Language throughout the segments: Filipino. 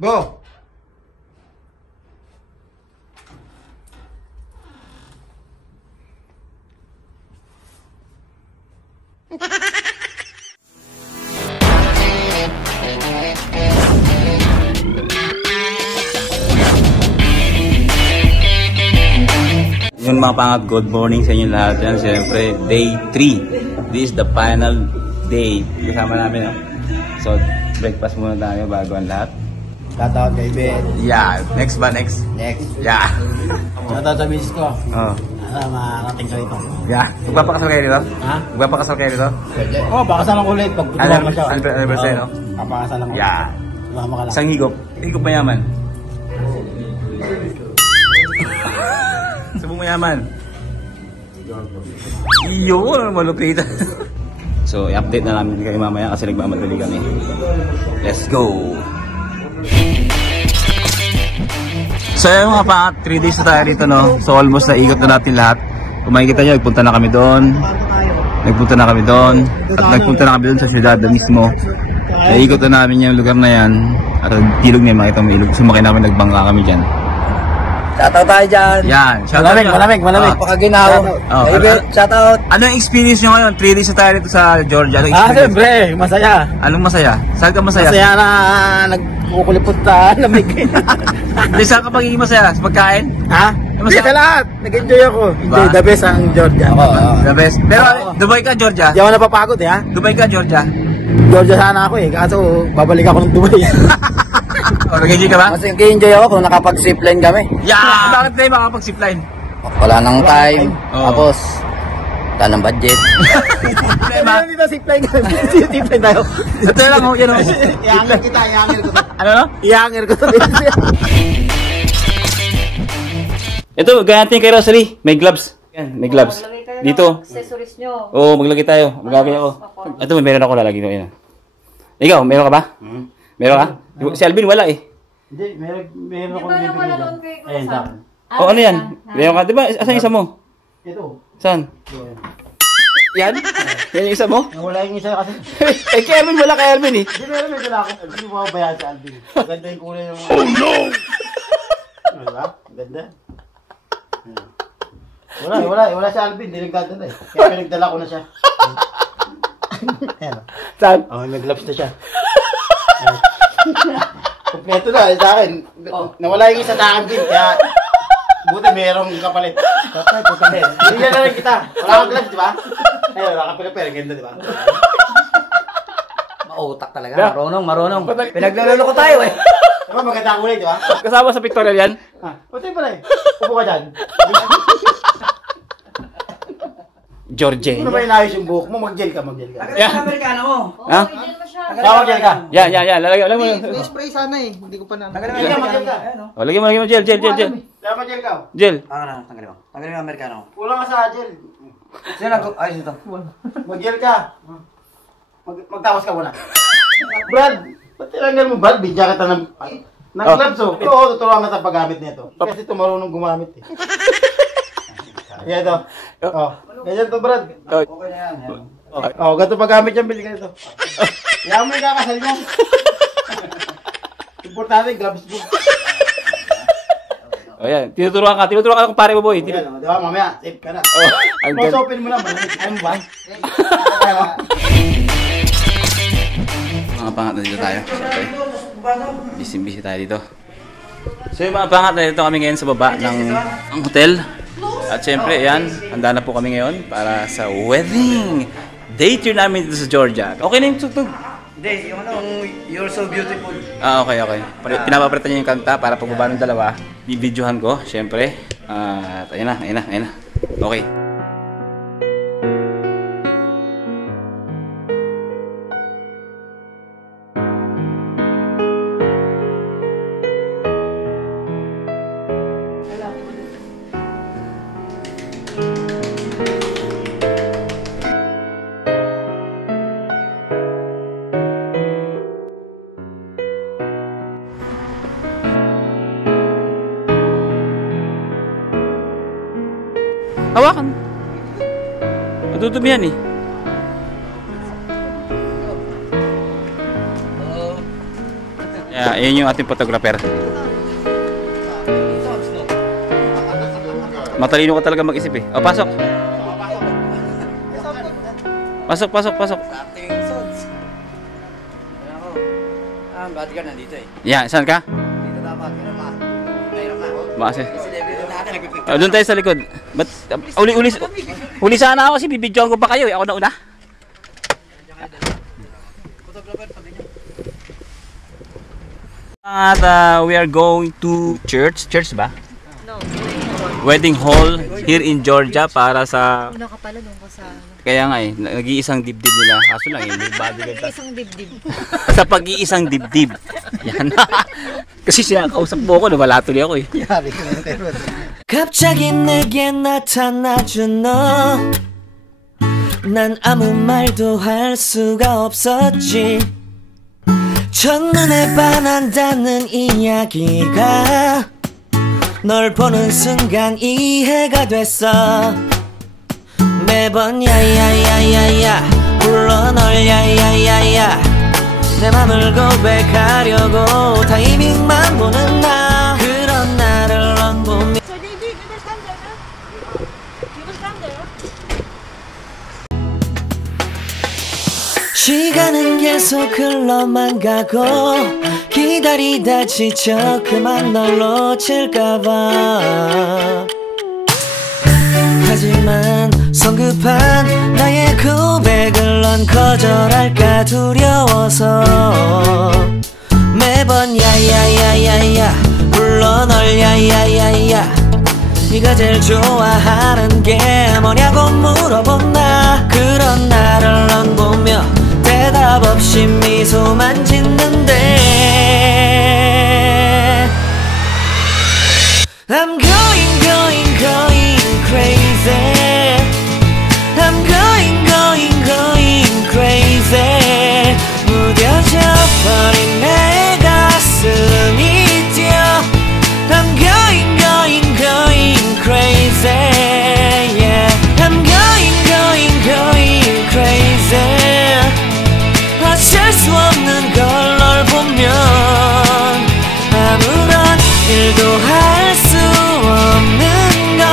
Go! Yun mga pangat, good morning sa inyo lahat yan. Siyempre, day 3. This is the final day. Kasama namin. So, breakfast muna tayo bago ang lahat. Shoutout kay Ben. Yeah. Next ba? Next? Next. Yeah. Shoutout sa misis ko. Oh. Makarating ka rito. Yeah. Magpapakasal kayo dito? Ha? Magpapakasal kayo dito? Oo, pakasalan ko ulit pag tutuwa mo siya. Anniversary, no? Papakasalan ko. Yeah. Tumama ka lang. Isang higop. Higop mayaman. Sabong mayaman. Yun, malupit. So, i-update na namin kayo mamaya kasi nagmamadali kami. Let's go! So, yung mga pa, 3 days na tayo dito, no? So, almost naikot na natin lahat. Kung makikita nyo, nagpunta na kami doon. Nagpunta na kami doon. At nagpunta na kami doon sa syudad mismo. Naikot na namin yung lugar na yan. At tilog na yung makita mo ilog. Sumakay namin, nagbangka kami dyan. Shoutout tayo dyan. Yan. Shoutout. Malamig. Napakaginaw. Oh, Shoutout. Ano yung experience nyo ngayon? 3 days na tayo dito sa Georgia. Anong experience? Siyempre, masaya. Anong masaya? Saan ka masaya? Masaya na nagkukulipot sa lamig. Hindi, saan ka pagiging masaya? Sa pagkain? Ha? Hindi sa lahat. Nag-enjoy ako. Enjoy. The best ang Georgia. The best. Pero Dubai ka, Georgia? Di ako napapagod ha. Dubai ka, Georgia? Georgia sana ako kaso babalik ako ng Dubai. O, nag-enjoy ka ba? Mas nag-enjoy ako kung nakapag-zipline kami. Yeah! Bakit tayo makapag-zipline? Wala nang time. Oo. Tapos, wala nang budget. Problema? dito zipline kami. Zipline tayo. Ito lang, yun o. Iangir kita, iangir ko. Ano no? Iangir ko. Ito, ganyan kay Rosalie. May gloves. Yan, may gloves. Dito. Accessories nyo. Oo, maglagay tayo. Maglagay ako. Ito, meron ako lalagay ko. Yan. Ikaw, meron ka ba? Meron ka? Si Alvin wala eh. Hindi, meron Di ba nang wala doon kay Kuya? O ano yan? Meron ka? Di ba? Asan yung isa mo? Ito. Saan? Yan? Yan yung isa mo? Wala yung isa kasi. Eh, kay Alvin wala kay Alvin eh. Hindi, meron dala ako. Hindi mo mababayaan sa Alvin. Ganda yung kulay ng... Oh no! Diba? Ganda. Wala si Alvin. Hindi nagdadala eh. Kaya pinagdala ko na siya. Ayan. Saan? Oh, may gloves na siya. Kompleto na sa akin. Nawala yung isa sa akin din. Kaya buti merong kapalit. Tatay, pagkalit. Hindi na rin kita. Wala kang gloves, di ba? Ayun, wala kang pera. Ganda, di ba? Mautak talaga. Marunong. Pinaglalolo ko tayo eh. Diba maganda ang kulay, di ba? Kasama sa pictorial yan? Pati pala eh. Upo ka dyan. Georgie. Ano ba inayos yung buhok mo? Mag-gel ka. Tagal ng Amerikano mo. Oo, Ha? hindi mo siya. Mag-gel ka. Yan. Lalagay mo. May spray sana eh. Hindi ko pa na. Tagal ng Mag-gel ka, Amerikano. mag-gel ka. Ayan o. O, lagyan mo. Gel. Kaya mag-gel ka. Gel. Tanggalin mo. Tanggalin mo yung Amerikano. Kulang ka sa gel. Sino nag- ayos ito? Mag-gel ka. Magtawas ka muna. Brad, ba't tinanggal mo, Brad? Bidya kita ng gloves oh. Oo, tuturuan ka sa paggamit nito. Kasi ito marunong gumamit eh. Kaya ito. Oh, ganyan to, Brad. Okay na yan. Oh, ganito paggamit yan, bili ka ito. Kaya mo yung kakasal mo. Importante, gloves mo. O yan. Tinuturuan ka kung pare mo boy. Di ba, mamaya, safe ka na. Oh, ang Close ganda. open mo lang, ayaw mo ba? Mga pangat na dito tayo. Okay. Busy tayo dito. So yung mga pangat na dito kami ngayon sa baba ng hotel. At syempre, yan. Handa na po kami ngayon para sa wedding. Day tour namin dito sa Georgia. Okay na yung tutug. Hindi, yung You're So Beautiful. Okay. Pinapapreta niya yung kanta para pagbaba ng dalawa. Bibidyohan ko, syempre. At ayun na. Okay. Hawakan. Matutubi yan eh. Kaya yun yung ating photographer. Matalino ka talaga mag-isip eh. O, pasok. Pasok, pasok, pasok. Ba't ka nandito eh? Yan, saan ka? Dito dapat. Bakit? Doon tayo sa likod. Ba't, uli sana ako kasi bibidyoan ko pa kayo eh. Ako na una. At we are going to church. Church ba? No. Wedding hall here in Georgia para sa... Una ka pala nung ko sa... Kaya nga eh, nag-iisang dibdib nila. Kaso lang eh, may bodyguard pa. Isang dibdib. Sa pag-iisang dibdib. Yan. Kasi siya kausap mo ako, wala tuloy ako eh. 갑자기 내게 나타나준 너 난 아무 말도 할 수가 없었지 첫눈에 반한다는 이야기가 널 보는 순간 이해가 됐어 매번 야야야야야 불러 널 야야야야 내 맘을 고백하려고 타이밍만 보는 나 그런 나를 넌 보며 시간은 계속 흘러만 가고 기다리다 지쳐 그만 널 놓칠까봐 하지만 성급한 나의 고백을 넌 거절할까 두려워서 매번 야야야야야 불러 널 야야야야 네가 제일 좋아하는 게 뭐냐고 물어본 나 그런 나를 넌 보며 대답 없이 미소만 짓는데 I'm going going going crazy I'm going going going crazy 무뎌져 버린 내 가슴이 뛰어 I'm going going going crazy yeah I'm going going going crazy 어쩔 수 없는 걸 널 보면 아무런 일도 할 수 없는 걸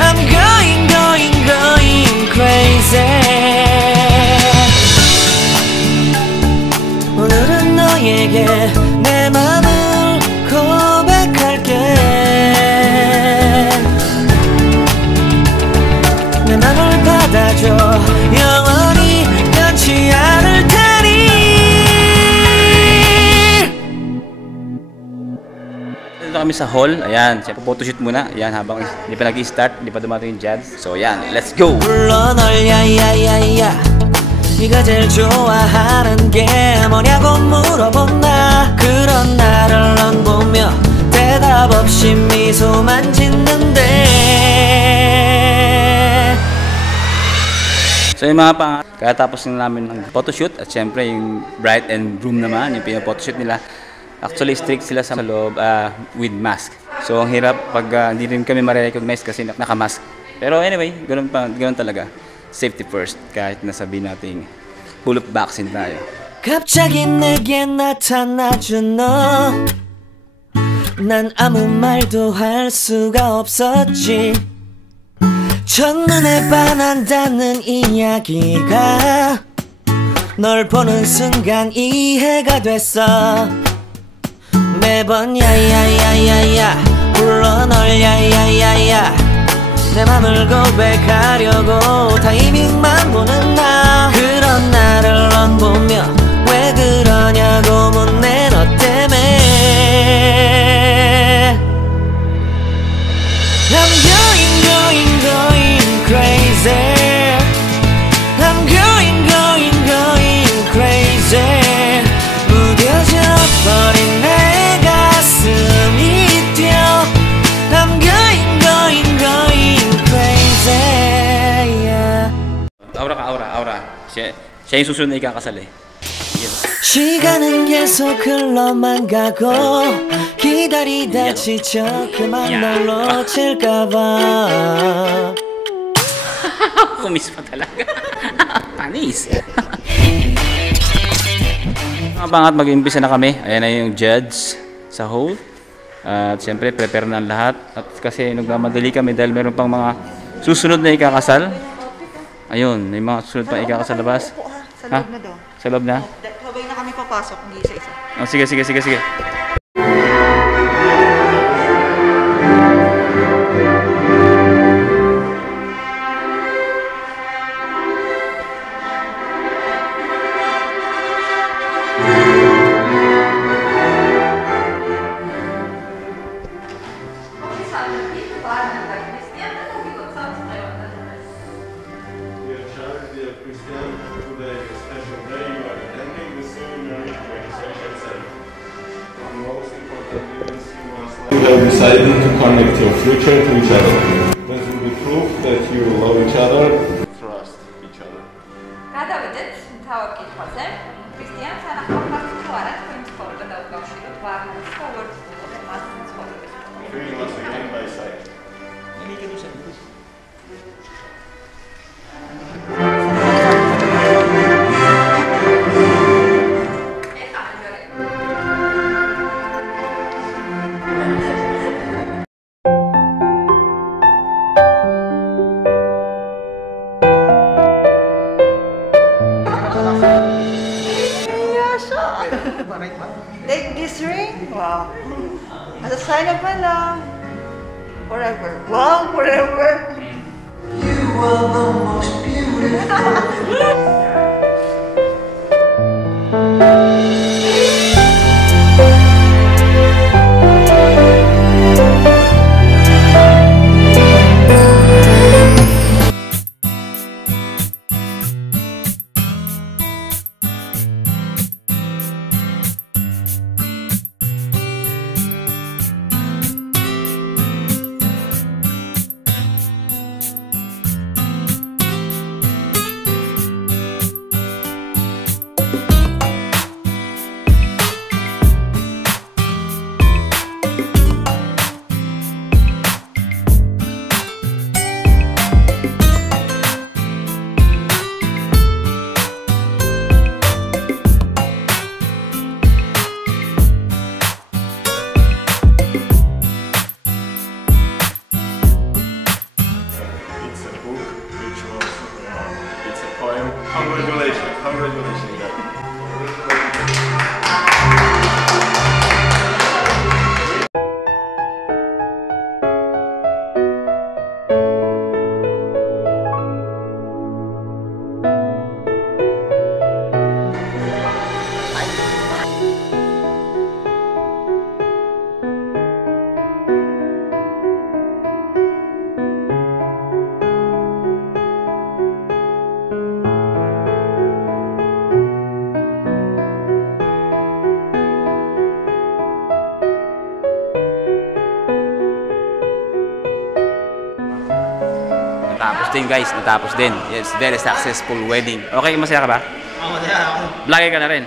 I'm going going going crazy 오늘은 너에게 내 맘을 고백할게 내 맘을 받아줘 영원히 변치 않을 테니 Dito kami sa hall. Ayan, siya photoshoot muna. Ayan, habang hindi pa nag-i-start, hindi pa dumating yung judge. So, ayan, let's go! 불러 널 야야야야 네가 제일 좋아하는 게 뭐냐고 물어본 나 그런 나를 넌 보며 대답 없이 미소만 짓는데 So yung mga pang kaya tapos na namin ng photoshoot at syempre yung bride and groom naman, yung pinapotoshoot nila. Actually strict sila sa loob with mask. So ang hirap pag hindi rin kami ma-recognize kasi naka-mask. Pero anyway, ganoon talaga. Safety first kahit nasabi nating full of vaccine tayo. 갑자기 내게 나타나준 너 난 아무 말도 할 수가 없었지 첫눈에 반한다는 이야기가 널 보는 순간 이해가 됐어 매번 야야야야야 불러 널 야야야야 내 맘을 고백하려고 타이밍만 보는 나 그런 나를 넌 보며 왜 그러냐고 묻네 너 때문에 I'm going going going crazy I'm going going going crazy 무뎌져 버린 내 가슴이 뛰어 I'm going going going crazy yeah. Aura ka, aura. Siya yung susunod na ikakasal eh. 시간은 계속 흘러만 가고 기다리다 지쳐 그만 널 놓칠까봐 Kumis pa talaga. Panis. Mga pangat, mag-imbisa na kami. Ayan na yung judge sa hole. At siyempre, prepare na ang lahat. At kasi nagmamadali kami dahil meron pang mga susunod na ikakasal. Ayun, may mga susunod pang ikakasal labas. Sa loob na daw. Sa loob na? Sabay na kami papasok, hindi isa-isa. Oh, sige, sige, sige, sige. Dear Charles, dear Christian, today is a special day. You are attending the ceremony for the social self. And most important events you must learn. You have decided to connect your future to each other. That will be proof that you love each other, trust each other. Kada ödet tavuk etmezler. Hristiyan sana kalmak olarak końcu konuda da ulaşıyor. Varlığı olur. Olmazsınız olur. Three once again by sight. Take this ring. Wow. As a sign of my love. Forever. Wow, forever. It's a book which was, it's a poem. Congratulations, congratulations. Natapos din guys, natapos din. Yes, very successful wedding. Okay, masaya ka ba? Ako na ako. Vlogger ka na rin.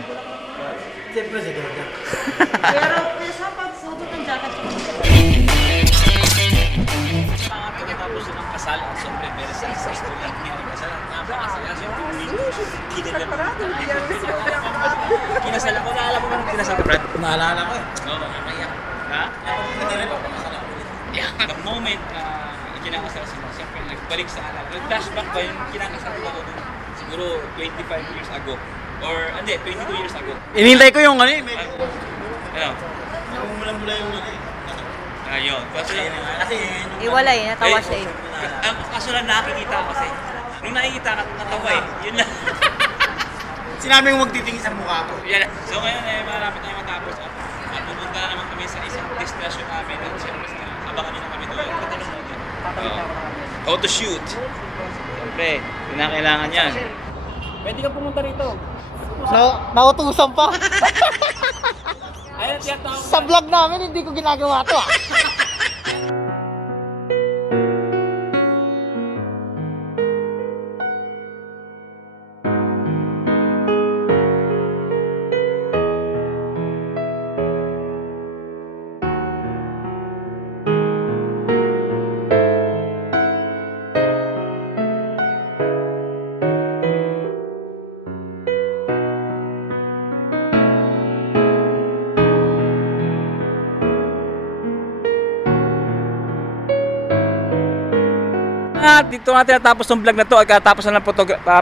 Siyempre, sige. Pero sa pagsuot ng jacket. Pagkatapos ng kasal, at siyempre very successful ang nangyari kasal. Napakasaya, siyempre kinasal ako, naalala mo ba nung kinasal ka, Brad? Naalala ko eh. Oo, nakakaiyak. Ha? Hindi rin ako masala ulit. Yeah, the moment na kinakasal sila, siyempre nagbalik sa alala. Nag-flashback ba yung kinakasal ko ako dun? Siguro 25 years ago. Or, hindi, 22 years ago. Inintay ko yung ano eh. Ano? Mula yung ano eh. Ayun. Kasi, Iwalay, natawa siya eh. ang kaso lang nakikita ko kasi. Nung nakikita ka, natawa eh. Yun lang. Sinabi mo magtitingin sa mukha ko. Yan. So ngayon eh, malapit na matapos. Pupunta na naman kami sa isang destination namin. At siyempre, abangan nyo na kami doon. How to shoot. Siyempre, kinakailangan yan. Pwede ka pumunta rito. Nautusan pa. Ayun, tiyatawag. Sa vlog namin, hindi ko ginagawa to ah. At dito natin natapos ng vlog na to at katapos na ng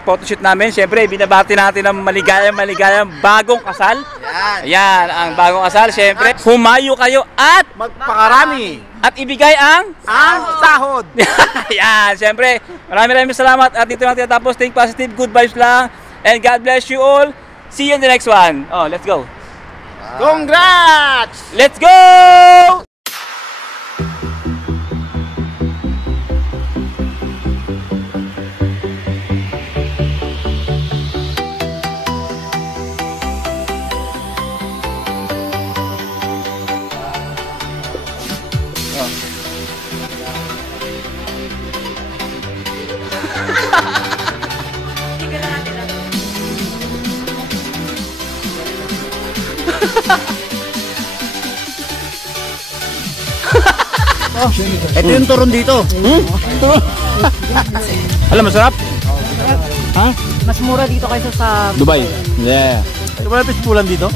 photoshoot namin. Siyempre, binabati natin ang maligayang bagong kasal. Ayan, ang bagong kasal. Siyempre, humayo kayo at Magpakarami at ibigay ang sahod. Ayan, siyempre, maraming salamat. At dito natin natapos. Think positive, good vibes lang. And God bless you all. See you in the next one. Oh, let's go. Congrats! Let's go! Ito yung turon dito. Alam, masarap? Mas mura dito kaysa sa Dubai. Yeah. Wala pispulan dito.